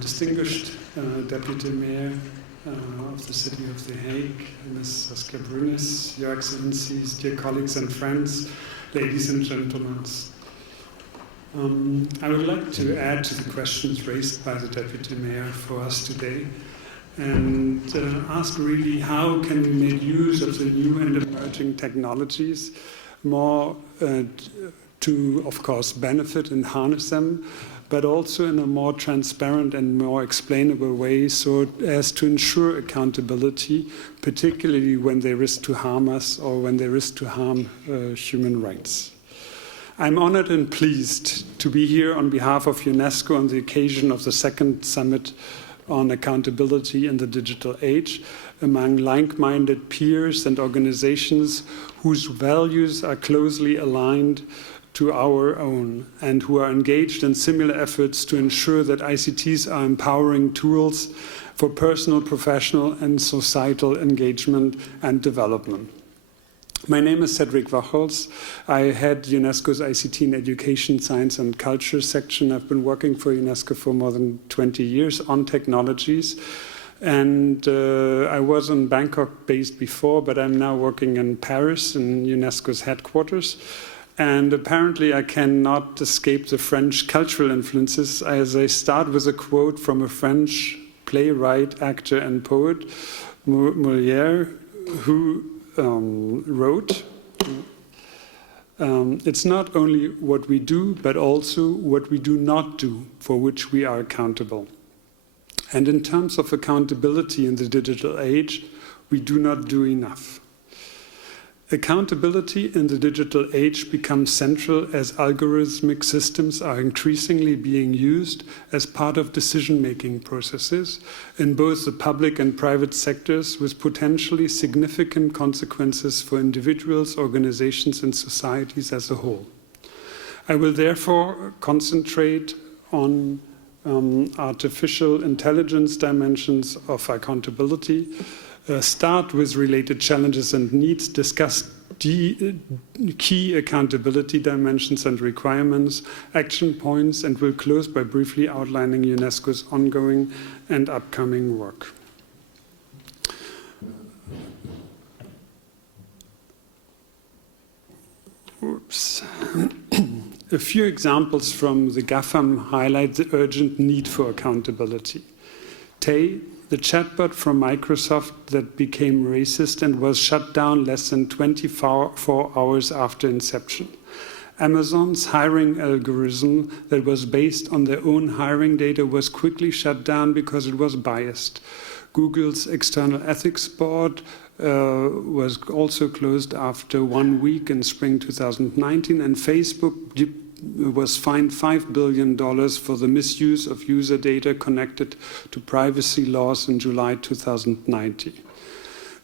distinguished Deputy Mayor of the city of The Hague, Ms. Saskia Brunis, Your Excellencies, dear colleagues and friends, ladies and gentlemen. I would like to add to the questions raised by the Deputy Mayor for us today and ask really how can we make use of the new and emerging technologies more to, of course, benefit and harness them, but also in a more transparent and more explainable way so as to ensure accountability, particularly when they risk to harm us or when they risk to harm human rights. I'm honored and pleased to be here on behalf of UNESCO on the occasion of the second summit on accountability in the digital age among like-minded peers and organizations whose values are closely aligned to our own and who are engaged in similar efforts to ensure that ICTs are empowering tools for personal, professional and societal engagement and development. My name is Cedric Wachholtz. I head UNESCO's ICT in Education, Science and Culture section. I've been working for UNESCO for more than 20 years on technologies. And I was in Bangkok based before, but I'm now working in Paris in UNESCO's headquarters. And apparently I cannot escape the French cultural influences as I start with a quote from a French playwright, actor and poet, Molière, who wrote, it's not only what we do, but also what we do not do for which we are accountable. And in terms of accountability in the digital age, we do not do enough. Accountability in the digital age becomes central as algorithmic systems are increasingly being used as part of decision-making processes in both the public and private sectors with potentially significant consequences for individuals, organizations, and societies as a whole. I will therefore concentrate on artificial intelligence dimensions of accountability, start with related challenges and needs, discuss key accountability dimensions and requirements, action points, and will close by briefly outlining UNESCO's ongoing and upcoming work. Oops. A few examples from the GAFAM highlight the urgent need for accountability. Tay, the chatbot from Microsoft that became racist and was shut down less than 24 hours after inception. Amazon's hiring algorithm that was based on their own hiring data was quickly shut down because it was biased. Google's external ethics board was also closed after 1 week in spring 2019, and Facebook was fined $5 billion for the misuse of user data connected to privacy laws in July 2019.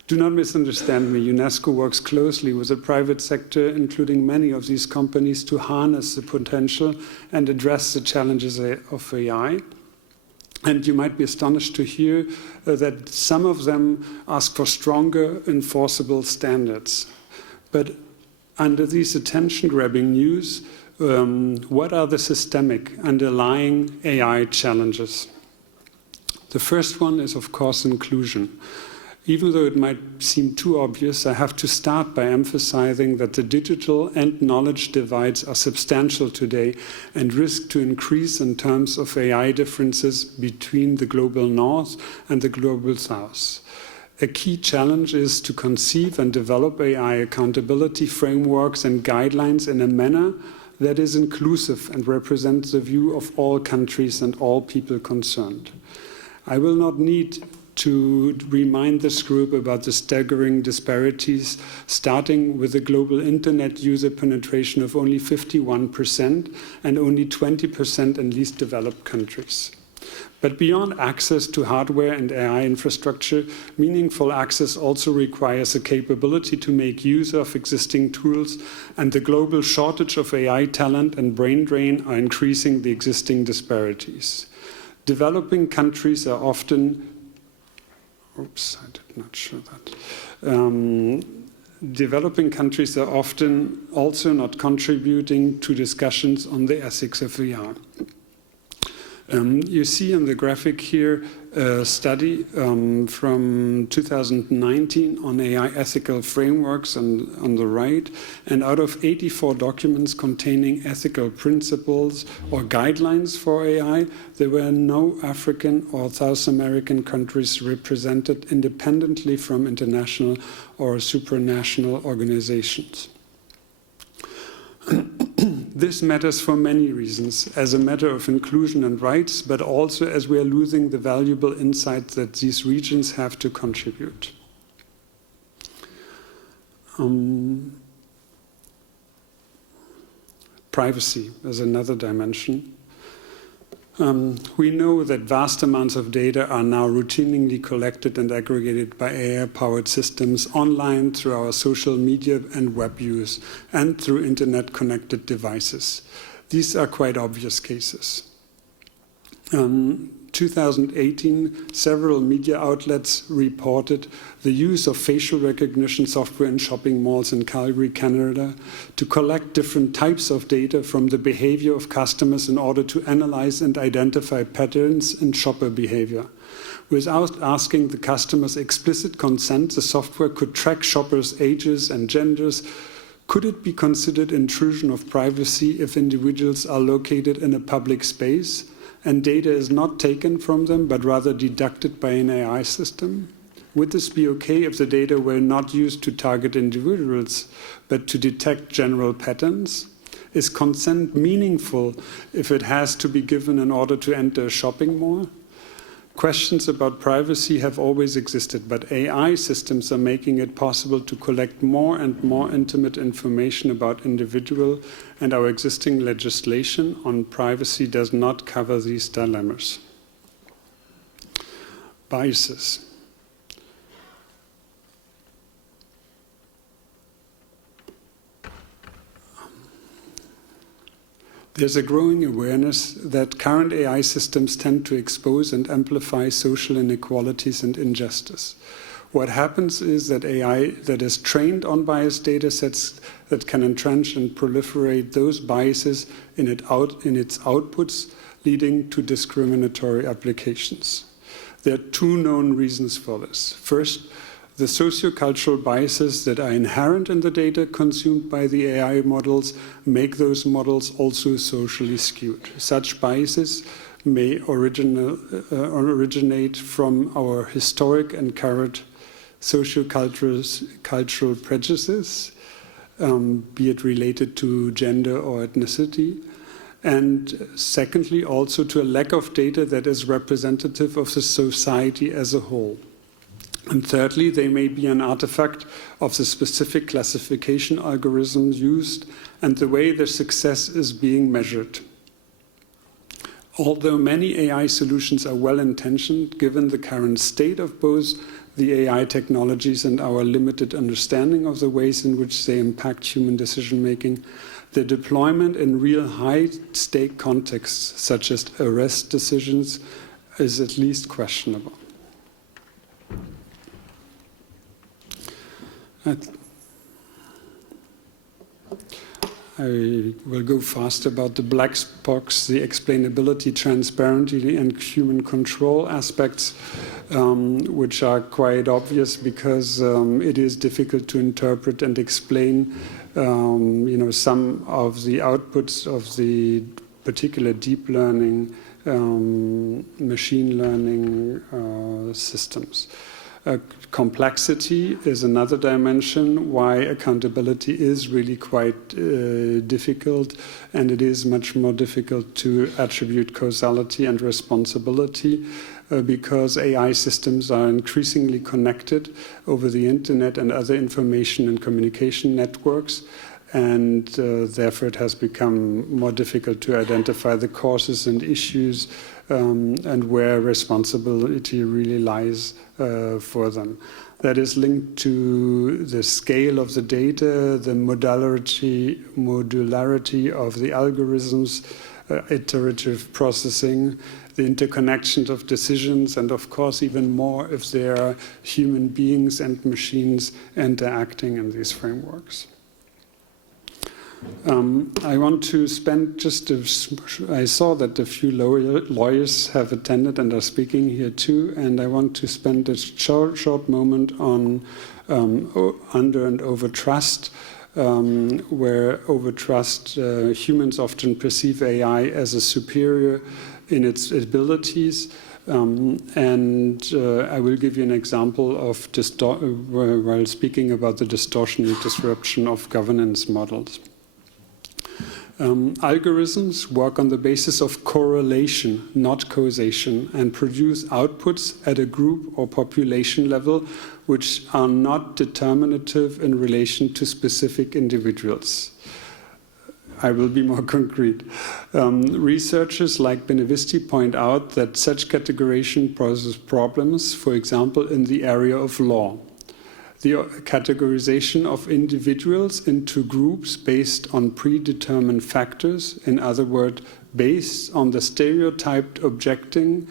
Do not misunderstand me. UNESCO works closely with the private sector, including many of these companies, to harness the potential and address the challenges of AI. And you might be astonished to hear that some of them ask for stronger enforceable standards. But under these attention-grabbing news, what are the systemic underlying AI challenges? The first one is, of course, inclusion. Even though it might seem too obvious, I have to start by emphasizing that the digital and knowledge divides are substantial today and risk to increase in terms of AI differences between the global north and the global south. A key challenge is to conceive and develop AI accountability frameworks and guidelines in a manner that is inclusive and represents the view of all countries and all people concerned. I will not need to remind this group about the staggering disparities, starting with a global internet user penetration of only 51% and only 20% in least developed countries. But beyond access to hardware and AI infrastructure, meaningful access also requires the capability to make use of existing tools, and the global shortage of AI talent and brain drain are increasing the existing disparities. Developing countries are often Oops, I did not show that. Developing countries are often also not contributing to discussions on the ethics of VR. You see on the graphic here a study from 2019 on AI ethical frameworks on the right. And out of 84 documents containing ethical principles or guidelines for AI, there were no African or South American countries represented independently from international or supranational organizations. This matters for many reasons, as a matter of inclusion and rights, but also as we are losing the valuable insights that these regions have to contribute. Privacy is another dimension. We know that vast amounts of data are now routinely collected and aggregated by AI-powered systems online through our social media and web use and through internet-connected devices. These are quite obvious cases. 2018, several media outlets reported the use of facial recognition software in shopping malls in Calgary, Canada, to collect different types of data from the behavior of customers in order to analyze and identify patterns in shopper behavior. Without asking the customers explicit consent, the software could track shoppers' ages and genders. Could it be considered intrusion of privacy if individuals are located in a public space and data is not taken from them, but rather deducted by an AI system? Would this be okay if the data were not used to target individuals, but to detect general patterns? Is consent meaningful if it has to be given in order to enter a shopping mall? Questions about privacy have always existed, but AI systems are making it possible to collect more and more intimate information about individuals, and our existing legislation on privacy does not cover these dilemmas. Biases. There's a growing awareness that current AI systems tend to expose and amplify social inequalities and injustice. What happens is that AI that is trained on biased data sets that can entrench and proliferate those biases in its outputs, leading to discriminatory applications. There are two known reasons for this. First, the sociocultural biases that are inherent in the data consumed by the AI models make those models also socially skewed. Such biases may originate from our historic and current sociocultural prejudices, be it related to gender or ethnicity, and secondly, also to a lack of data that is representative of the society as a whole. And thirdly, they may be an artifact of the specific classification algorithms used and the way their success is being measured. Although many AI solutions are well-intentioned, given the current state of both the AI technologies and our limited understanding of the ways in which they impact human decision-making, the deployment in real high-stake contexts, such as arrest decisions, is at least questionable. I will go fast about the black box, the explainability, transparency, and human control aspects, which are quite obvious because it is difficult to interpret and explain, some of the outputs of the particular deep learning, machine learning systems. Complexity is another dimension why accountability is really quite difficult, and it is much more difficult to attribute causality and responsibility because AI systems are increasingly connected over the internet and other information and communication networks, and therefore it has become more difficult to identify the causes and issues and where responsibility really lies for them. That is linked to the scale of the data, the modularity of the algorithms, iterative processing, the interconnections of decisions, and of course even more if there are human beings and machines interacting in these frameworks. I want to spend I saw that a few lawyers have attended and are speaking here too, and I want to spend a short moment on under and over trust, where over trust, humans often perceive AI as a superior in its abilities. And I will give you an example of while speaking about the distortion and disruption of governance models. Algorithms work on the basis of correlation, not causation, and produce outputs at a group or population level which are not determinative in relation to specific individuals. I will be more concrete. Researchers like Benevisti point out that such categorization poses problems, for example, in the area of law. The categorization of individuals into groups based on predetermined factors, in other words, based on the stereotyped objectifying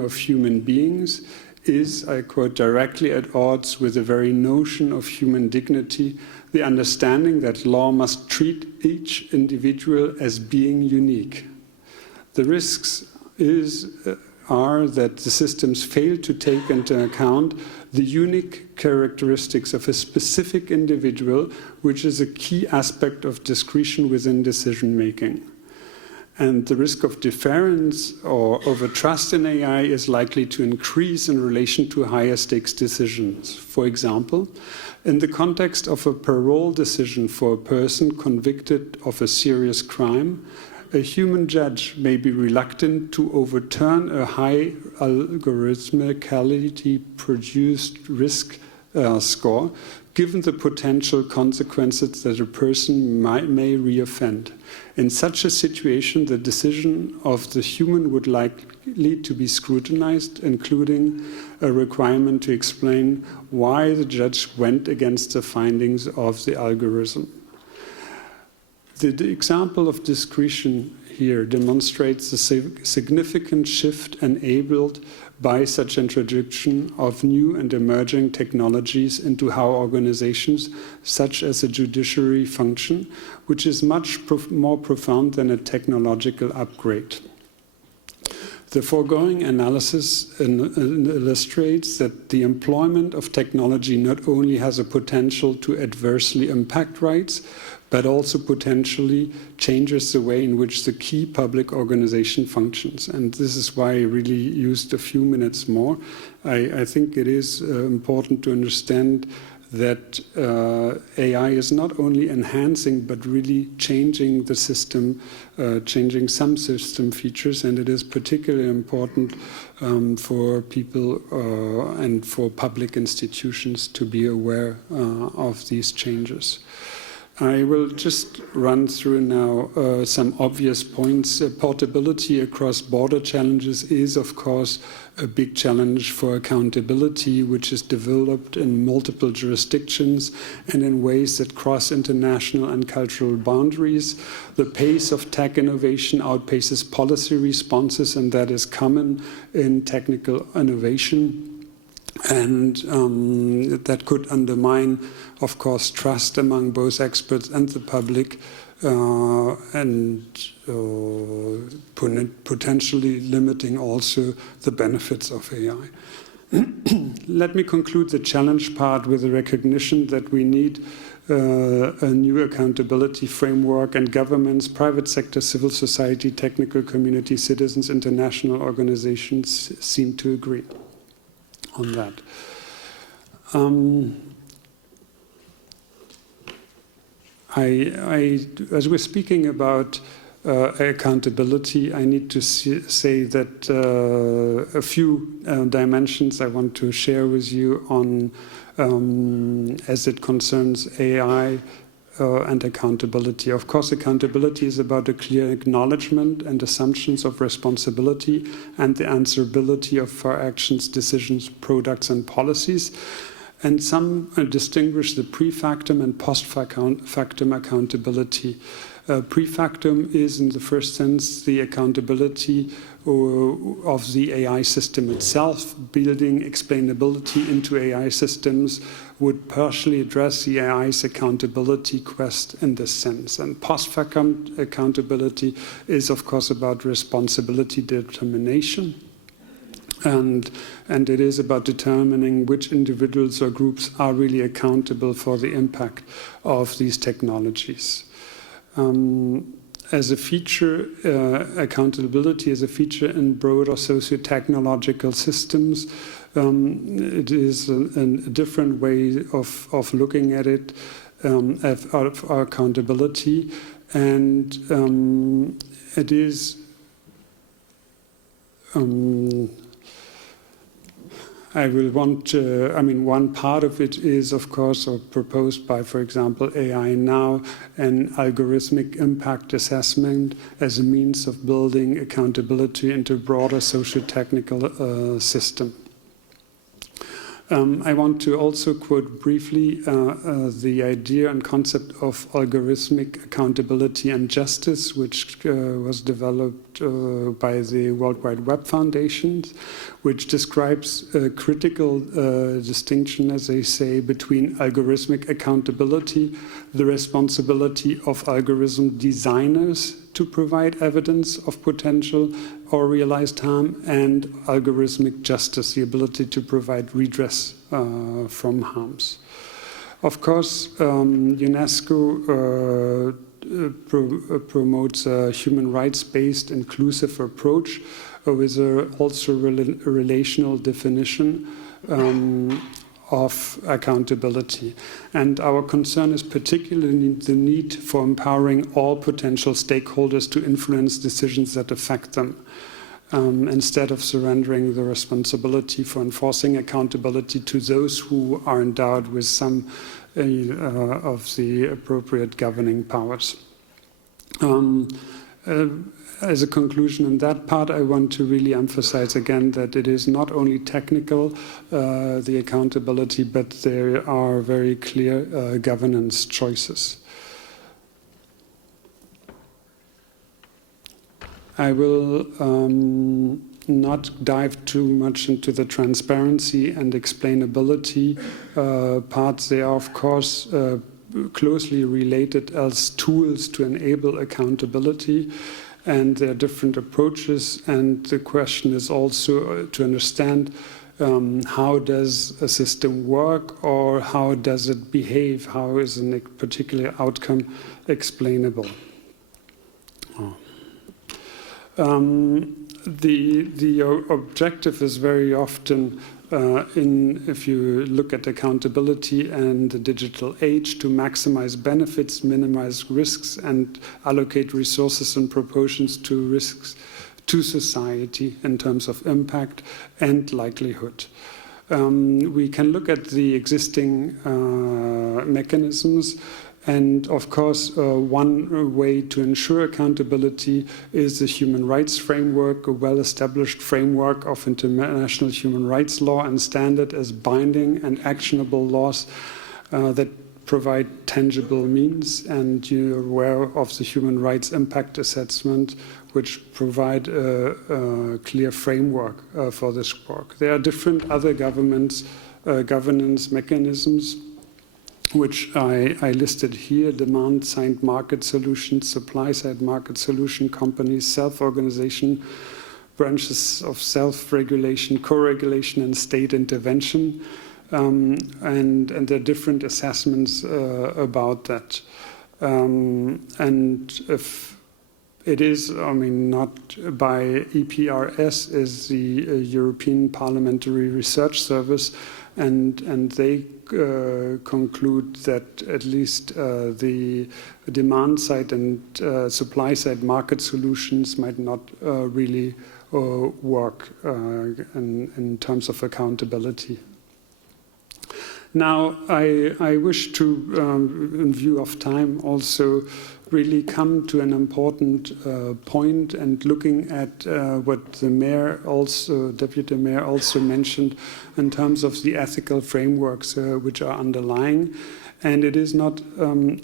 of human beings, is, I quote, directly at odds with the very notion of human dignity, the understanding that law must treat each individual as being unique. The risks are that the systems fail to take into account the unique characteristics of a specific individual, which is a key aspect of discretion within decision-making. And the risk of deference or overtrust in AI is likely to increase in relation to higher stakes decisions. For example, in the context of a parole decision for a person convicted of a serious crime, a human judge may be reluctant to overturn a high algorithmically produced risk score, given the potential consequences that a person may reoffend. In such a situation, the decision of the human would likely to be scrutinized, including a requirement to explain why the judge went against the findings of the algorithm. The example of discretion here demonstrates the significant shift enabled by such introduction of new and emerging technologies into how organizations, such as the judiciary, function, which is much more profound than a technological upgrade. The foregoing analysis illustrates that the employment of technology not only has a potential to adversely impact rights, but also potentially changes the way in which the key public organization functions. And this is why I really used a few minutes more. I think it is important to understand that AI is not only enhancing, but really changing the system, changing some system features, and it is particularly important for people and for public institutions to be aware of these changes. I will just run through now some obvious points. Portability across border challenges is, of course, a big challenge for accountability, which is developed in multiple jurisdictions and in ways that cross international and cultural boundaries. The pace of tech innovation outpaces policy responses, and that is common in technical innovation. And that could undermine, of course, trust among both experts and the public, and potentially limiting also the benefits of AI. Let me conclude the challenge part with the recognition that we need a new accountability framework, and governments, private sector, civil society, technical community, citizens, international organizations seem to agree on that. As we're speaking about accountability, I need to say that a few dimensions I want to share with you on as it concerns AI and accountability. Of course, accountability is about a clear acknowledgement and assumptions of responsibility and the answerability of our actions, decisions, products, and policies. And some distinguish the pre-factum and post-factum accountability. Prefactum is, in the first sense, the accountability of the AI system itself. Building explainability into AI systems would partially address the AI's accountability quest in this sense. And post-factum accountability is, of course, about responsibility determination. And it is about determining which individuals or groups are really accountable for the impact of these technologies. As a feature, accountability as a feature in broader socio-technological systems, it is a different way of looking at it, of accountability, and it is one part of it is, of course, proposed by, for example, AI Now, an algorithmic impact assessment as a means of building accountability into a broader socio-technical system. I want to also quote briefly the idea and concept of algorithmic accountability and justice, which was developed by the World Wide Web Foundation, which describes a critical distinction, as they say, between algorithmic accountability, the responsibility of algorithm designers to provide evidence of potential or realized harm, and algorithmic justice, the ability to provide redress from harms. Of course, UNESCO promotes a human rights-based inclusive approach with also a relational definition of accountability. And our concern is particularly the need for empowering all potential stakeholders to influence decisions that affect them, instead of surrendering the responsibility for enforcing accountability to those who are endowed with some of the appropriate governing powers. As a conclusion in that part, I want to really emphasize again that it is not only technical, the accountability, but there are very clear governance choices. I will not dive too much into the transparency and explainability parts. They are, of course, closely related as tools to enable accountability. And there are different approaches, and the question is also to understand how does a system work, or how does it behave, how is a particular outcome explainable. The objective is very often if you look at accountability and the digital age, to maximize benefits, minimize risks, and allocate resources in proportions to risks to society in terms of impact and likelihood. We can look at the existing mechanisms. And of course, one way to ensure accountability is the human rights framework, a well-established framework of international human rights law and standard as binding and actionable laws that provide tangible means. And you're aware of the human rights impact assessment, which provide a clear framework for this work. There are different other governance mechanisms, which I listed here: demand-side market solutions, supply-side market solution companies, self-organization, branches of self-regulation, co-regulation, and state intervention. And there are different assessments about that. And if it is, not by EPRS, is the European Parliamentary Research Service, and they conclude that at least the demand-side and supply-side market solutions might not really work in terms of accountability. Now, I wish to, in view of time, also really come to an important point, and looking at what the mayor also, Deputy Mayor also mentioned in terms of the ethical frameworks which are underlying. And it is not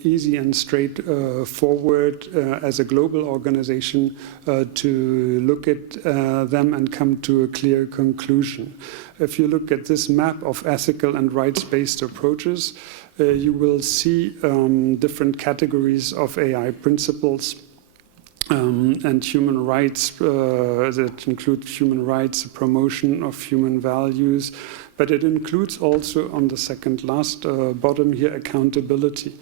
easy and straightforward as a global organization to look at them and come to a clear conclusion. If you look at this map of ethical and rights-based approaches, you will see different categories of AI principles and human rights that include human rights, promotion of human values, but it includes also, on the second last bottom here, accountability.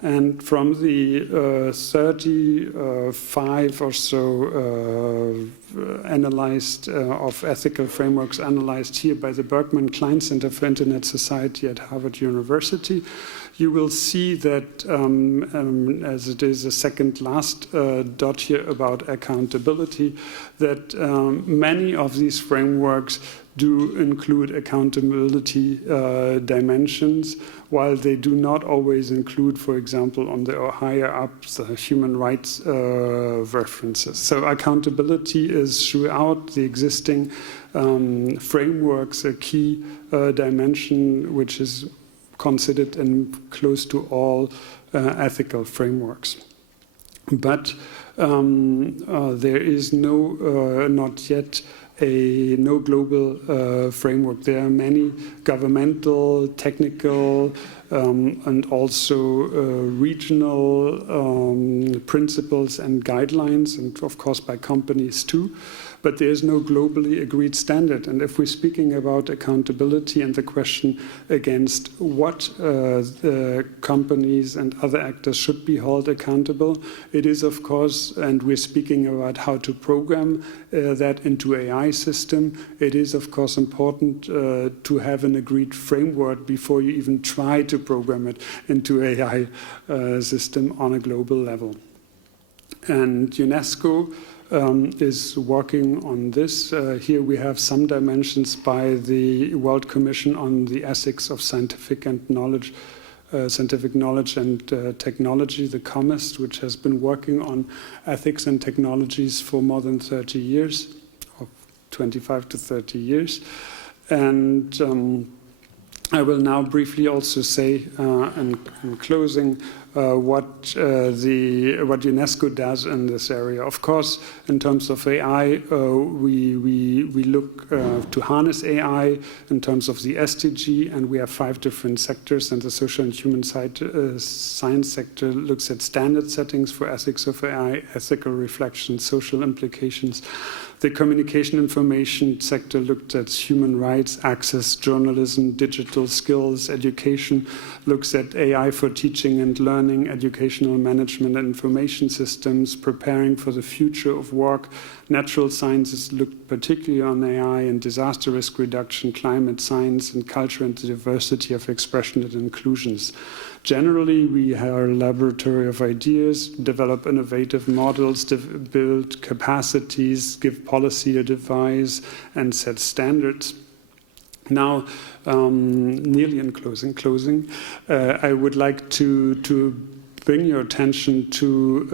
And from the 35 or so analyzed of ethical frameworks analyzed here by the Berkman Klein Center for Internet Society at Harvard University, you will see that, as it is the second last dot here about accountability, that many of these frameworks do include accountability dimensions, while they do not always include, for example, on the higher up, the human rights references. So accountability is throughout the existing frameworks a key dimension which is considered in close to all ethical frameworks. But there is not yet no global framework. There are many governmental, technical, and also regional principles and guidelines, and of course by companies too. But there is no globally agreed standard. And if we're speaking about accountability and the question against what the companies and other actors should be held accountable, it is of course, and we're speaking about how to program that into AI system, it is of course important to have an agreed framework before you even try to program it into AI system on a global level. And UNESCO is working on this. Here we have some dimensions by the World Commission on the Ethics of Scientific Knowledge and Technology, the COMEST, which has been working on ethics and technologies for more than 30 years, or 25 to 30 years. And I will now briefly also say, in closing, what UNESCO does in this area. Of course, in terms of AI, we look to harness AI in terms of the SDG, and we have 5 different sectors, and the social and human science sector looks at standard settings for ethics of AI, ethical reflection, social implications. The communication information sector looked at human rights, access, journalism, digital skills, education, looks at AI for teaching and learning, educational management and information systems, preparing for the future of work. Natural sciences looked particularly on AI and disaster risk reduction, climate science, and culture and diversity of expression and inclusions. Generally, we are a laboratory of ideas, develop innovative models, build capacities, give policy advice, and set standards. Now, nearly in closing, I would like to bring your attention to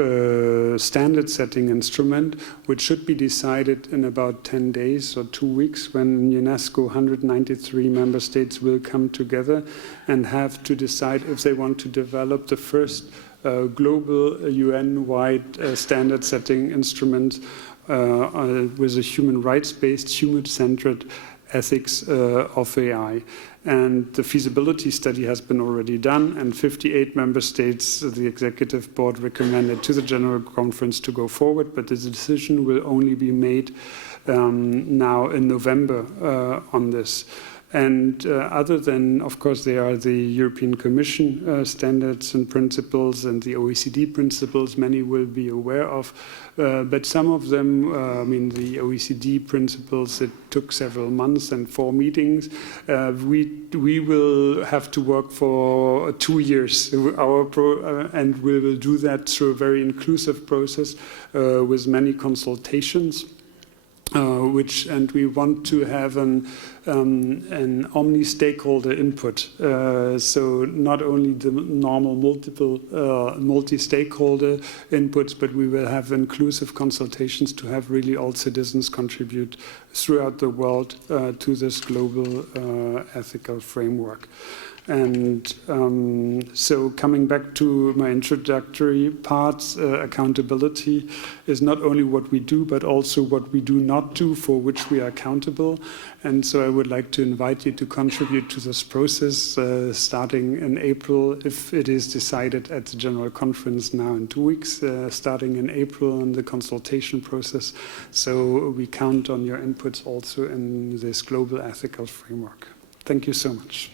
a standard setting instrument, which should be decided in about 10 days or 2 weeks, when UNESCO 193 member states will come together and have to decide if they want to develop the first global UN-wide standard setting instrument with a human rights-based, human-centered ethics of AI. And the feasibility study has been already done, and 58 member states, the executive board recommended to the General Conference to go forward, but the decision will only be made now in November on this. And other than, of course, there are the European Commission standards and principles and the OECD principles many will be aware of. But some of them, I mean, the OECD principles, it took several months and 4 meetings. We will have to work for 2 years, and we will do that through a very inclusive process with many consultations. and we want to have an omni-stakeholder input. So not only the normal multi-stakeholder inputs, but we will have inclusive consultations to have really all citizens contribute throughout the world to this global ethical framework. And so coming back to my introductory parts, accountability is not only what we do, but also what we do not do, for which we are accountable. And so I would like to invite you to contribute to this process starting in April, if it is decided at the General Conference now in 2 weeks, starting in April in the consultation process. So we count on your inputs also in this global ethical framework. Thank you so much.